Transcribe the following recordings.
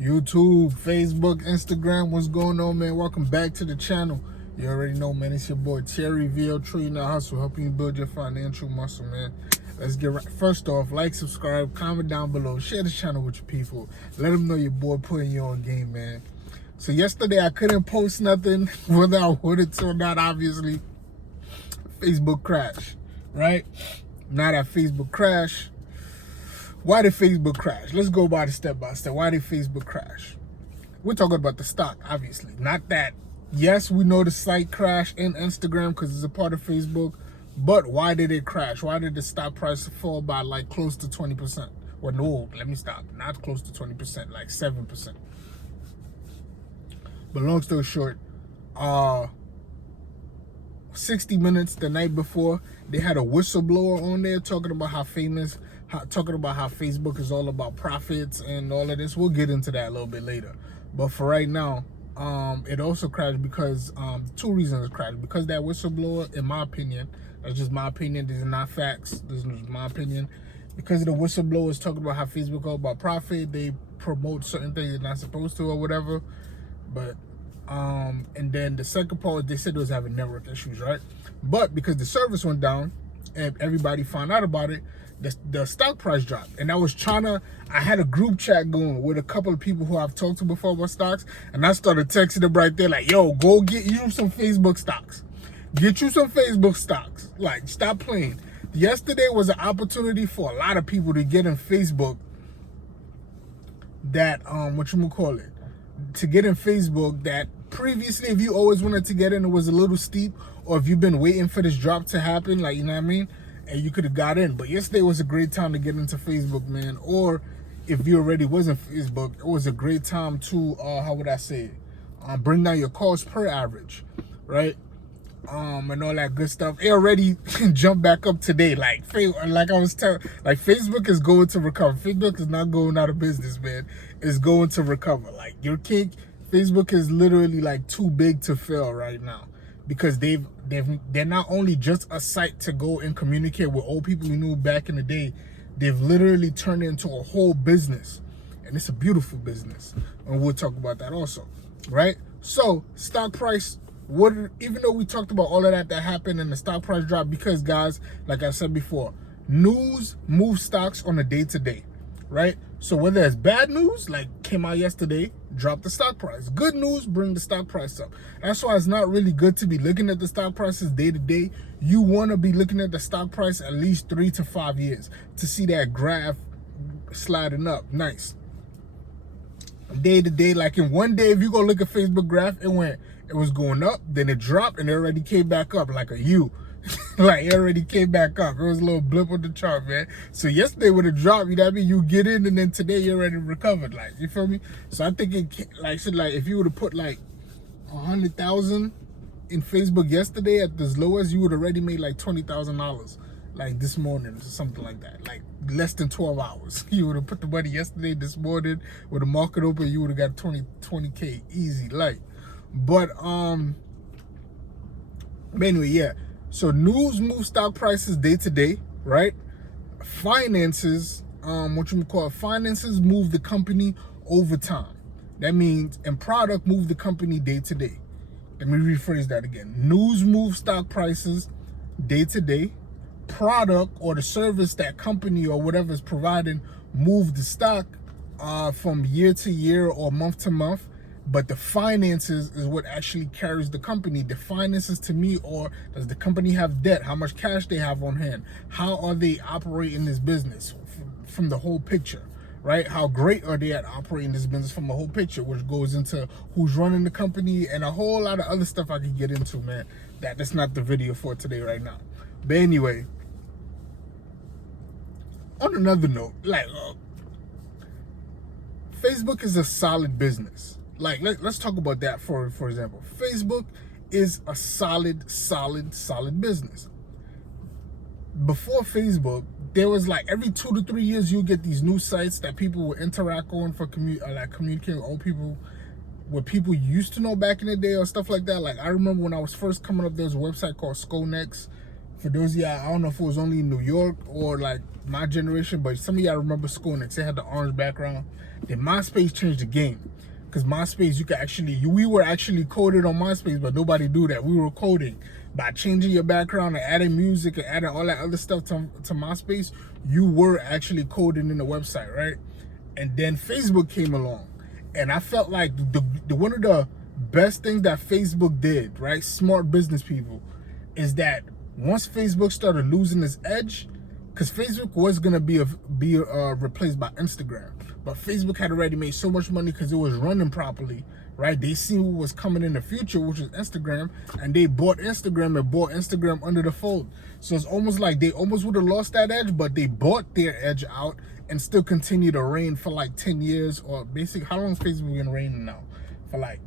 YouTube, Facebook, Instagram, what's going on, man? Welcome back to the channel. You already know, man, it's your boy Terry VL Tree Now Hustle, helping you build your financial muscle, man. Let's get right. First off, like, subscribe, comment down below, share the channel with your people. Let them know your boy putting you on game, man. So yesterday I couldn't post nothing, whether I wanted to or not, obviously. Facebook crash, right? Now that Facebook crash, why did Facebook crash? Let's go by the step by step. Why did Facebook crash? We're talking about the stock, obviously. Not that, yes, we know the site crashed in Instagram because it's a part of Facebook, but why did it crash? Why did the stock price fall by like close to 20%? Well, no, let me stop. Not close to 20%, like 7%. But long story short, 60 Minutes the night before, they had a whistleblower on there talking about how Facebook is all about profits and all of this. We'll get into that a little bit later. But for right now, it also crashed because two reasons it crashed. Because that whistleblower, in my opinion, that's just my opinion, these are not facts, this is my opinion. Because the whistleblower is talking about how Facebook is all about profit, they promote certain things they're not supposed to or whatever. But and then the second part, they said it was having network issues, right? But because the service went down and everybody found out about it, the stock price dropped. And I was I had a group chat going with a couple of people who I've talked to before about stocks, and I started texting them right there like, yo, go get you some Facebook stocks. Get you some Facebook stocks. Like, stop playing. Yesterday was an opportunity for a lot of people to get in Facebook that, to get in Facebook that previously, if you always wanted to get in, it was a little steep, or if you've been waiting for this drop to happen, like, you know what I mean, and you could have got in. But yesterday was a great time to get into Facebook, man. Or if you already was in Facebook, it was a great time to bring down your cost per average, right? And all that good stuff. It already jumped back up today. Like I was telling, like, Facebook is going to recover. Facebook is not going out of business, man. It's going to recover. Like, Facebook is literally like too big to fail right now, because they're not only just a site to go and communicate with old people you knew back in the day. They've literally turned it into a whole business, and it's a beautiful business, and we'll talk about that also, right? So stock price, even though we talked about all of that happened and the stock price dropped, because, guys, like I said before, news moves stocks on a day-to-day, right? So whether it's bad news, like came out yesterday, drop the stock price. Good news, bring the stock price up. That's why it's not really good to be looking at the stock prices day-to-day. You want to be looking at the stock price at least 3 to 5 years to see that graph sliding up nice. Day-to-day, like in one day, if you go look at Facebook graph, it was going up, then it dropped, and it already came back up like a U. Like, it already came back up. It was a little blip on the chart, man. So yesterday when it dropped, you know what I mean, you get in, and then today you're already recovered. Like, you feel me? So I think if you would have put like 100,000 in Facebook yesterday at this lowest, you would already made like $20,000 like this morning or something like that. Like less than 12 hours. You would have put the money yesterday, this morning, with the market open, you would have got 20K easy, like. But anyway, yeah. So news moves stock prices day to day, right? Finances, finances move the company over time. That means, and product move the company day to day. Let me rephrase that again. News moves stock prices day to day. Product, or the service that company or whatever is providing, move the stock from year to year or month to month. But the finances is what actually carries the company. The finances, to me, or does the company have debt? How much cash they have on hand? How are they operating this business from the whole picture, right? How great are they at operating this business from the whole picture, which goes into who's running the company and a whole lot of other stuff I could get into, man. That's not the video for today right now. But anyway, on another note, like, Facebook is a solid business. Like, let's talk about that for example. Facebook is a solid business. Before Facebook, there was like every 2 to 3 years you get these new sites that people will interact on for communicating with old people, what people used to know back in the day or stuff like that. Like, I remember when I was first coming up, there was a website called Skonex For those of y'all, I don't know if it was only in New York or like my generation, but some of y'all remember Skolnick. They had the orange background. Then MySpace changed the game. Because MySpace, you could actually, we were actually coded on MySpace, but nobody do that. We were coding. By changing your background and adding music and adding all that other stuff to MySpace, you were actually coding in the website, right? And then Facebook came along. And I felt like the one of the best things that Facebook did, right? Smart business people, is that once Facebook started losing its edge, because Facebook was gonna be replaced by Instagram, but Facebook had already made so much money because it was running properly, right? They seen what was coming in the future, which was Instagram, and they bought Instagram and bought Instagram under the fold. So it's almost like they almost would have lost that edge, but they bought their edge out and still continue to reign for like 10 years, or basically, how long has Facebook been reigning now? For like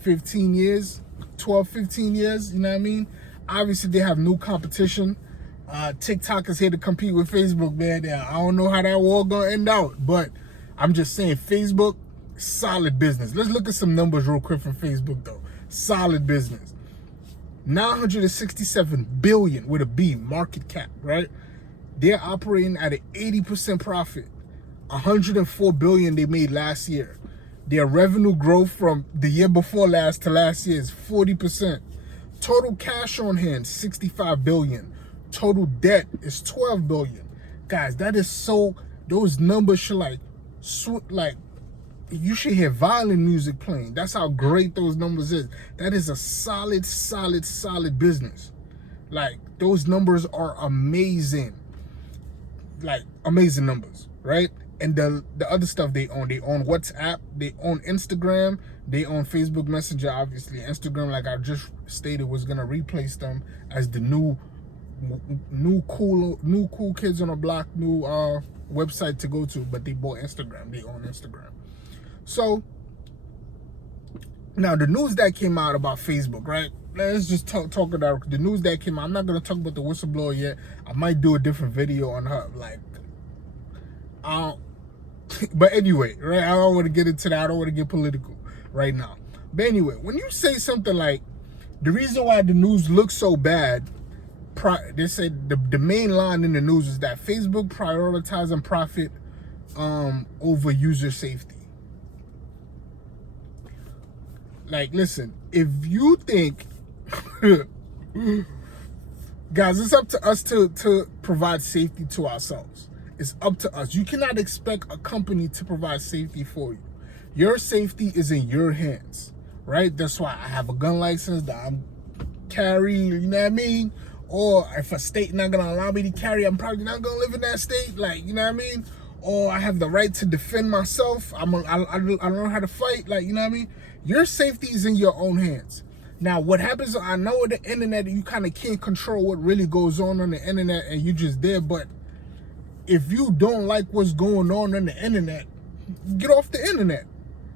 15 years, 12, 15 years, you know what I mean? Obviously, they have new competition. TikTok is here to compete with Facebook, man. I don't know how that war gonna end out, but I'm just saying, Facebook, solid business. Let's look at some numbers real quick from Facebook, though. Solid business. 967 billion with a B market cap, right? They're operating at an 80% profit. 104 billion they made last year. Their revenue growth from the year before last to last year is 40%. Total cash on hand, 65 billion. Total debt is 12 billion. Guys, that is so, those numbers should like you should hear violin music playing. That's how great those numbers is. That is a solid, solid, solid business. Like, those numbers are amazing. Like, amazing numbers, right? And the other stuff they own WhatsApp, they own Instagram, they own Facebook Messenger. Obviously Instagram, like I just stated, was gonna replace them as the new cool kids on the block, new website to go to. But they bought Instagram, they own Instagram. So now the news that came out about Facebook, right? Let's just talk about the news that came out. I'm not gonna talk about the whistleblower yet. I might do a different video on her, like, but anyway, right? I don't want to get into that. I don't want to get political right now. But anyway, when you say something like, the reason why the news looks so bad, they said the main line in the news is that Facebook prioritizing profit over user safety. Like, listen, if you think, guys, it's up to us to provide safety to ourselves. It's up to us. You cannot expect a company to provide safety for you. Your safety is in your hands, right? That's why I have a gun license that I'm carrying, you know what I mean? Or if a state not gonna allow me to carry, I'm probably not gonna live in that state, like, you know what I mean? Or I have the right to defend myself. I learn how to fight, like, you know what I mean? Your safety is in your own hands. Now, what happens, I know with the internet, you kind of can't control what really goes on the internet, and you just there, but if you don't like what's going on the internet, get off the internet.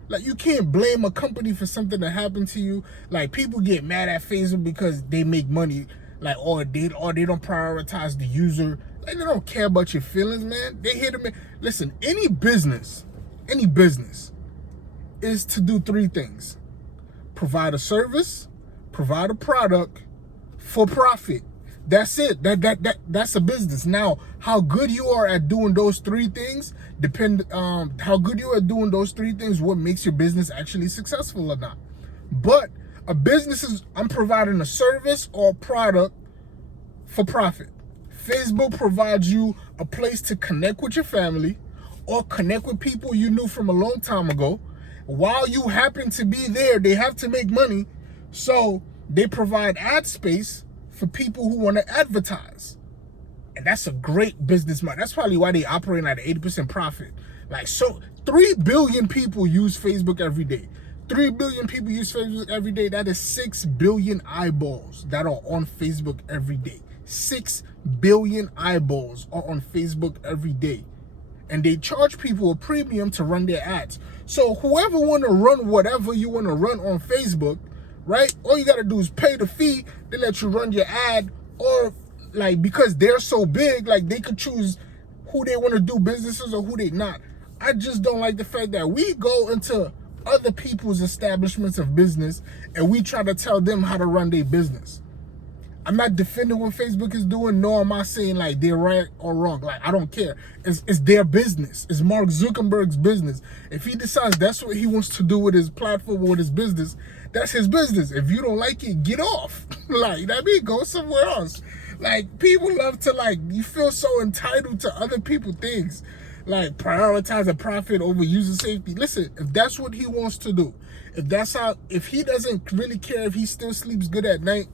Like, you can't blame a company for something that happened to you. Like, people get mad at Facebook because they make money, like, or they don't prioritize the user. Like, they don't care about your feelings, man. They here to make, listen, any business is to do three things: provide a service, provide a product for profit. That's it. That's a business. Now, how good you are at doing those three things how good you are at doing those three things, what makes your business actually successful or not. But a business is, I'm providing a service or a product for profit. Facebook provides you a place to connect with your family or connect with people you knew from a long time ago. While you happen to be there, they have to make money, so they provide ad space for people who want to advertise. And that's a great business model. That's probably why they operate at an 80% profit. Like, so 3 billion people use Facebook every day. 3 billion people use Facebook every day. That is 6 billion eyeballs that are on Facebook every day. 6 billion eyeballs are on Facebook every day. And they charge people a premium to run their ads. So whoever want to run whatever you want to run on Facebook, right? All you got to do is pay the fee. They let you run your ad, or like, because they're so big, like, they could choose who they want to do businesses or who they not. I just don't like the fact that we go into other people's establishments of business and we try to tell them how to run their business. I'm not defending what Facebook is doing, nor am I saying like they're right or wrong. Like, I don't care. It's their business. It's Mark Zuckerberg's business. If he decides that's what he wants to do with his platform or with his business, that's his business. If you don't like it, get off. Like, that means go somewhere else. Like, people love to, like, you feel so entitled to other people's things. Like, prioritize a profit over user safety. Listen, if that's what he wants to do, if he doesn't really care if he still sleeps good at night,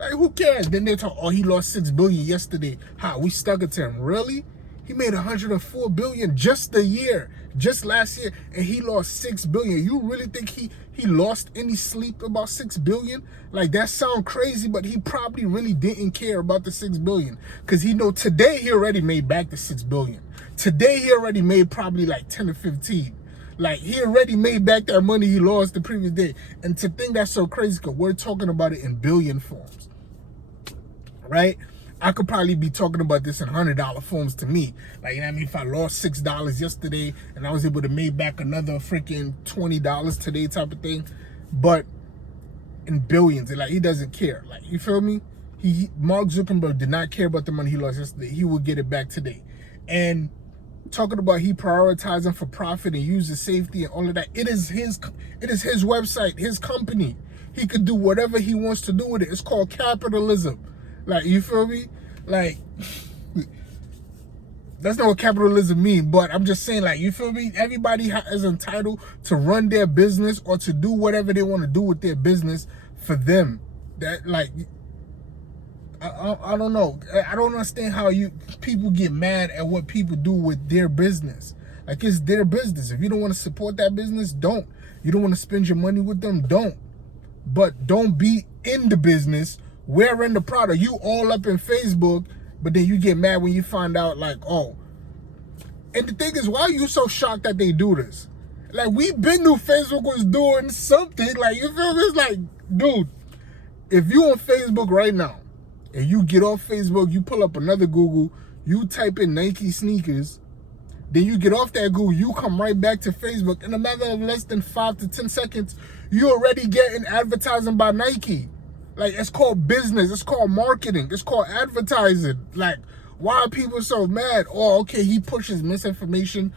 like, who cares? Then they talk, oh, he lost $6 billion yesterday. How, we stuck it to him? Really? He made $104 billion just last year, and he lost $6 billion. You really think he lost any sleep about $6 billion? Like, that sound crazy, but he probably really didn't care about the $6 billion, because he know today he already made back the $6 billion. Today he already made probably like 10 or 15. Like, he already made back that money he lost the previous day. And to think that's so crazy, because we're talking about it in billion forms, right? I could probably be talking about this in $100 forms to me. Like, you know what I mean? If I lost $6 yesterday and I was able to make back another freaking $20 today type of thing. But in billions, like, he doesn't care. Like, you feel me? Mark Zuckerberg did not care about the money he lost yesterday. He will get it back today. And talking about he prioritizing for profit and user safety and all of that, it is his website, his company. He could do whatever he wants to do with it. It's called capitalism. Like, you feel me? Like, that's not what capitalism means, but I'm just saying, like, you feel me? Everybody is entitled to run their business or to do whatever they want to do with their business for them. That, like, I don't know. I don't understand how people get mad at what people do with their business. Like, it's their business. If you don't want to support that business, don't. You don't want to spend your money with them, don't. But don't be in the business, wearing the product. You all up in Facebook, but then you get mad when you find out, like, oh. And the thing is, why are you so shocked that they do this? Like, we been knew Facebook was doing something. Like, you feel me? It's like, dude, if you on Facebook right now, and you get off Facebook, you pull up another Google, you type in Nike sneakers, then you get off that Google, you come right back to Facebook. In a matter of less than 5 to 10 seconds, you already getting advertising by Nike. Like, it's called business, it's called marketing, it's called advertising. Like, why are people so mad? Oh, okay, he pushes misinformation,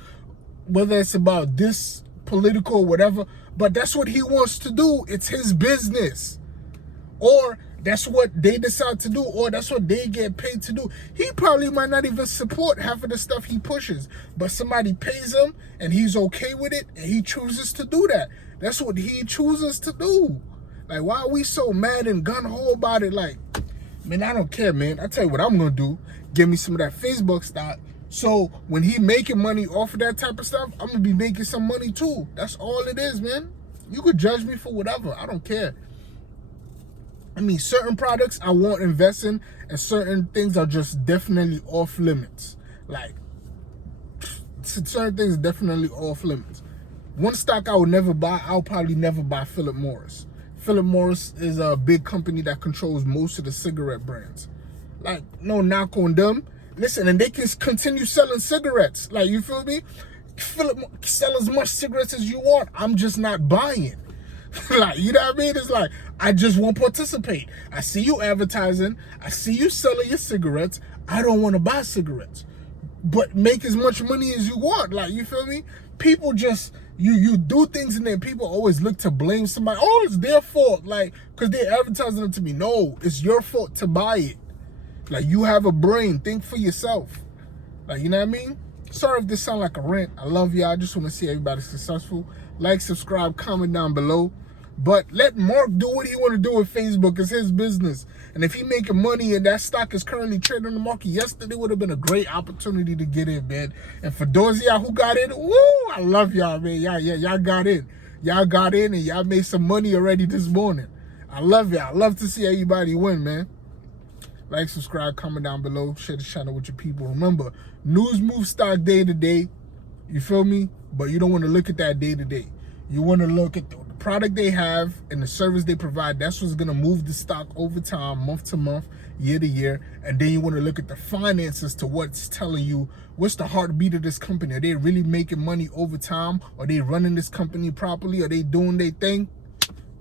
whether it's about this political or whatever, but that's what he wants to do. It's his business. Or that's what they decide to do, or that's what they get paid to do. He probably might not even support half of the stuff he pushes, but somebody pays him and he's okay with it and he chooses to do that. That's what he chooses to do. Like, why are we so mad and gun-ho about it? Like, man, I don't care, man. I tell you what I'm gonna do. Give me some of that Facebook stock. So when he making money off of that type of stuff, I'm gonna be making some money too. That's all it is, man. You could judge me for whatever. I don't care. I mean, certain products I won't invest in, and certain things are just definitely off limits. Like, certain things are definitely off limits. One stock I would never buy, I'll probably never buy Philip Morris. Philip Morris is a big company that controls most of the cigarette brands. Like, no knock on them. Listen, and they can continue selling cigarettes. Like, you feel me? Sell as much cigarettes as you want. I'm just not buying. Like, you know what I mean? It's like, I just won't participate. I see you advertising. I see you selling your cigarettes. I don't want to buy cigarettes. But make as much money as you want. Like, you feel me? People just, you do things and then people always look to blame somebody. Oh, it's their fault. Like, because they're advertising it to me. No, it's your fault to buy it. Like, you have a brain. Think for yourself. Like, you know what I mean? Sorry if this sound like a rant. I love y'all. I just want to see everybody successful. Like, subscribe, comment down below. But let Mark do what he want to do with Facebook. It's his business. And if he making money and that stock is currently trading on the market, yesterday would have been a great opportunity to get in, man. And for those of y'all who got in, woo, I love y'all, man. Y'all got in. Y'all got in and y'all made some money already this morning. I love y'all. I love to see everybody win, man. Like, subscribe, comment down below. Share the channel with your people. Remember, news moves stock day to day. You feel me? But you don't want to look at that day to day. You want to look at the product they have and the service they provide. That's what's going to move the stock over time, month to month, year to year. And then you want to look at the finances to what's telling you what's the heartbeat of this company. Are they really making money over time? Are they running this company properly? Are they doing their thing?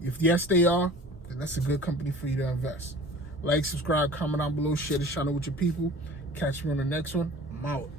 If yes, they are, then that's a good company for you to invest. Like, subscribe, comment down below, share this channel with your people. Catch me on the next one. I'm out.